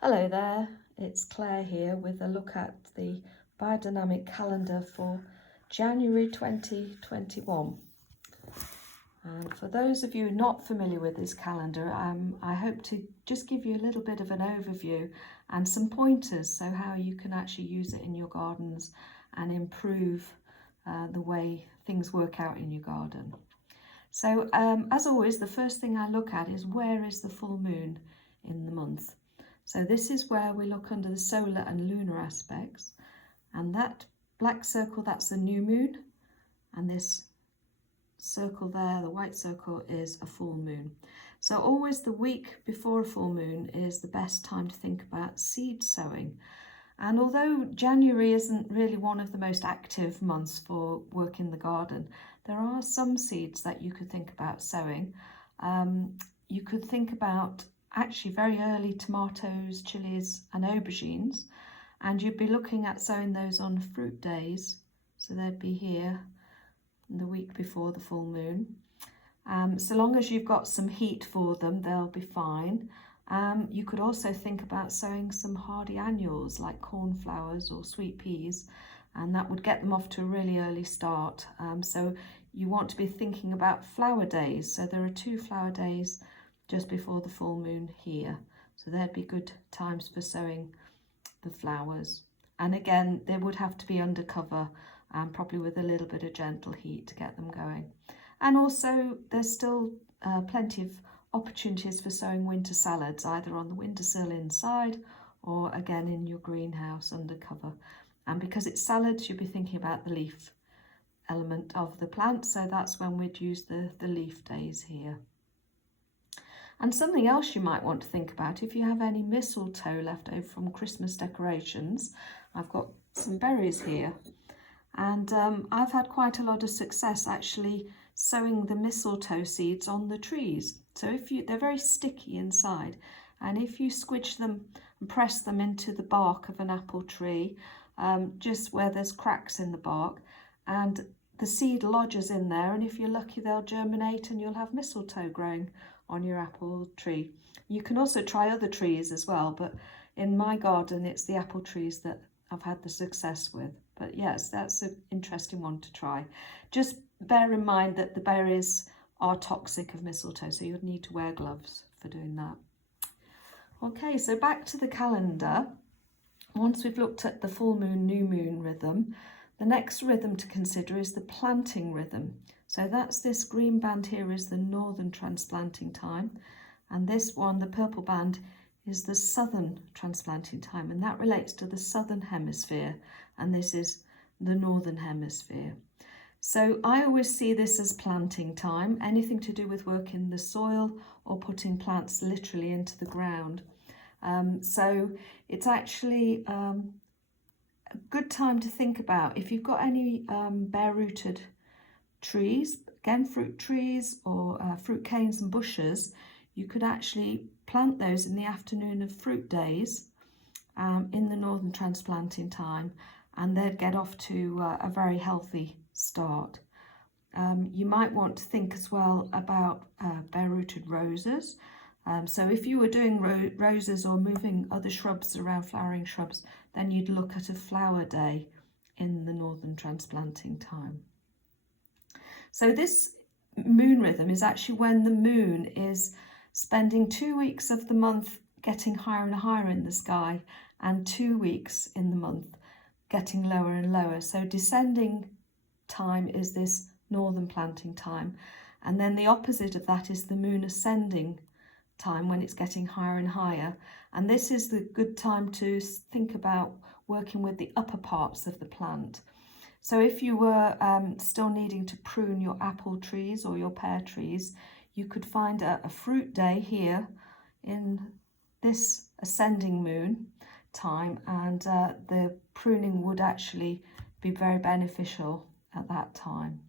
Hello there, it's Claire here with a look at the biodynamic calendar for January 2021. And for those of you not familiar with this calendar, I hope to just give you a little bit of an overview and some pointers so how you can actually use it in your gardens and improve the way things work out in your garden. So as always, the first thing I look at is where is the full moon in the month. So this is where we look under the solar and lunar aspects, and that black circle, that's the new moon, and this circle there, the white circle, is a full moon. So always the week before a full moon is the best time to think about seed sowing. And although January isn't really one of the most active months for work in the garden, there are some seeds that you could think about sowing. You could think about actually very early tomatoes, chilies and aubergines, and you'd be looking at sowing those on fruit days. So they'd be here the week before the full moon. So long as you've got some heat for them, they'll be fine. You could also think about sowing some hardy annuals like cornflowers or sweet peas, and that would get them off to a really early start. So you want to be thinking about flower days. So there are 2 flower days just before the full moon here. So there'd be good times for sowing the flowers. And again, they would have to be under cover, probably with a little bit of gentle heat to get them going. And also there's still plenty of opportunities for sowing winter salads, either on the windowsill inside or again in your greenhouse under cover. And because it's salads, you'll be thinking about the leaf element of the plant. So that's when we'd use the leaf days here. And something else you might want to think about, if you have any mistletoe left over from Christmas decorations, I've got some berries here, and I've had quite a lot of success actually sowing the mistletoe seeds on the trees. So they're very sticky inside, and if you squidge them and press them into the bark of an apple tree, just where there's cracks in the bark, and the seed lodges in there, and if you're lucky they'll germinate and you'll have mistletoe growing on your apple tree. You can also try other trees as well, but in my garden it's the apple trees that I've had the success with. But yes, that's an interesting one to try. Just bear in mind that the berries are toxic of mistletoe, so you'd need to wear gloves for doing that. Okay, so back to the calendar. Once we've looked at the full moon, new moon rhythm, the next rhythm to consider is the planting rhythm. So that's this green band here is the northern transplanting time, and this one, the purple band, is the southern transplanting time, and that relates to the southern hemisphere, and this is the northern hemisphere. So I always see this as planting time, anything to do with working the soil or putting plants literally into the ground. So it's actually a good time to think about if you've got any bare-rooted trees, again fruit trees or fruit canes and bushes, you could actually plant those in the afternoon of fruit days in the northern transplanting time, and they'd get off to a very healthy start. You might want to think as well about bare-rooted roses. So if you were doing roses or moving other shrubs around, flowering shrubs, then you'd look at a flower day in the northern transplanting time. So this moon rhythm is actually when the moon is spending 2 weeks of the month getting higher and higher in the sky, and 2 weeks in the month getting lower and lower. So descending time is this northern planting time, and then the opposite of that is the moon ascending time, when it's getting higher and higher. And this is the good time to think about working with the upper parts of the plant. So if you were still needing to prune your apple trees or your pear trees, you could find a fruit day here in this ascending moon time, and the pruning would actually be very beneficial at that time.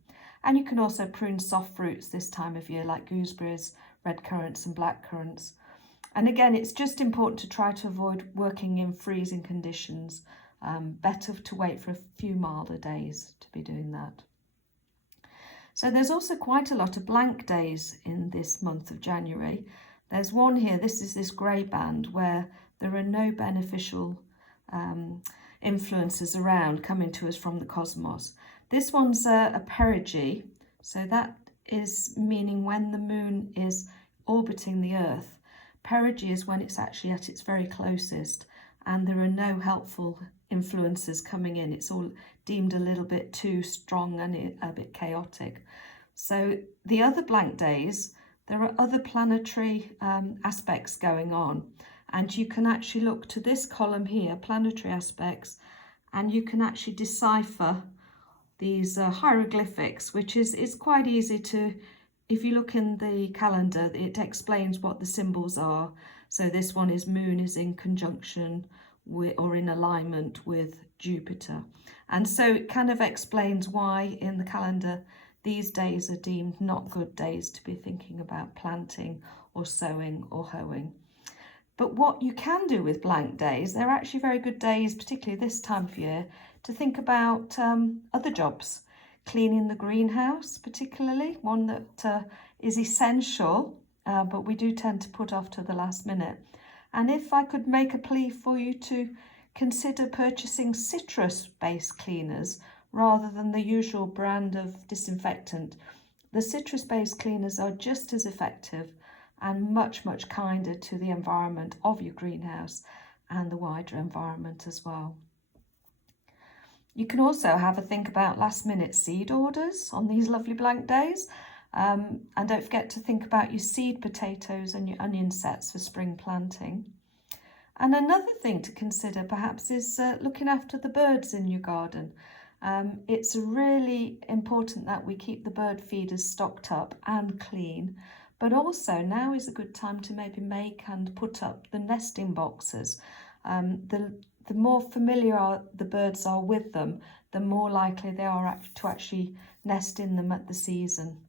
And you can also prune soft fruits this time of year, like gooseberries, red currants and black currants. And again, it's just important to try to avoid working in freezing conditions. Better to wait for a few milder days to be doing that. So there's also quite a lot of blank days in this month of January. There's one here, this is this grey band, where there are no beneficial influences around coming to us from the cosmos. This one's a perigee, so that is meaning when the moon is orbiting the Earth. Perigee is when it's actually at its very closest, and there are no helpful influences coming in. It's all deemed a little bit too strong and a bit chaotic. So the other blank days, there are other planetary aspects going on, and you can actually look to this column here, Planetary Aspects, and you can actually decipher these hieroglyphics, which is quite easy to, if you look in the calendar, it explains what the symbols are. So this one is moon is in conjunction with, or in alignment with Jupiter. And so it kind of explains why in the calendar these days are deemed not good days to be thinking about planting or sowing or hoeing. But what you can do with blank days, they're actually very good days, particularly this time of year, to think about other jobs. Cleaning the greenhouse, particularly, one that is essential, but we do tend to put off to the last minute. And if I could make a plea for you to consider purchasing citrus-based cleaners rather than the usual brand of disinfectant, the citrus-based cleaners are just as effective and much, much kinder to the environment of your greenhouse and the wider environment as well. You can also have a think about last minute seed orders on these lovely blank days. And don't forget to think about your seed potatoes and your onion sets for spring planting. And another thing to consider perhaps is looking after the birds in your garden. It's really important that we keep the bird feeders stocked up and clean. But also now is a good time to maybe make and put up the nesting boxes. The more familiar the birds are with them, the more likely they are to actually nest in them at the season,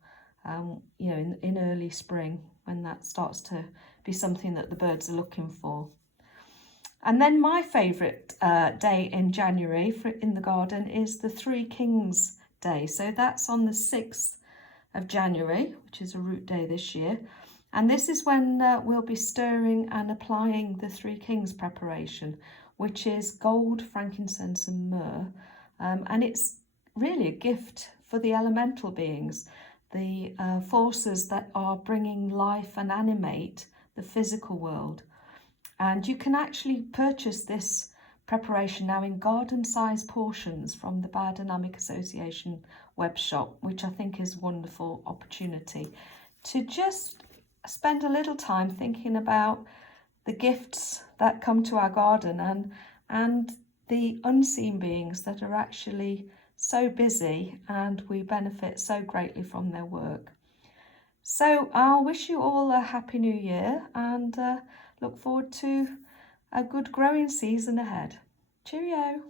in early spring, when that starts to be something that the birds are looking for. And then my favourite day in January in the garden is the Three Kings Day. So that's on the 6th of January, which is a root day this year. And this is when we'll be stirring and applying the Three Kings preparation, which is gold, frankincense and myrrh. And it's really a gift for the elemental beings, the forces that are bringing life and animate the physical world. And you can actually purchase this preparation now in garden-sized portions from the Biodynamic Association web shop, which I think is a wonderful opportunity to just spend a little time thinking about the gifts that come to our garden and the unseen beings that are actually so busy, and we benefit so greatly from their work. So I'll wish you all a happy new year and look forward to a good growing season ahead. Cheerio!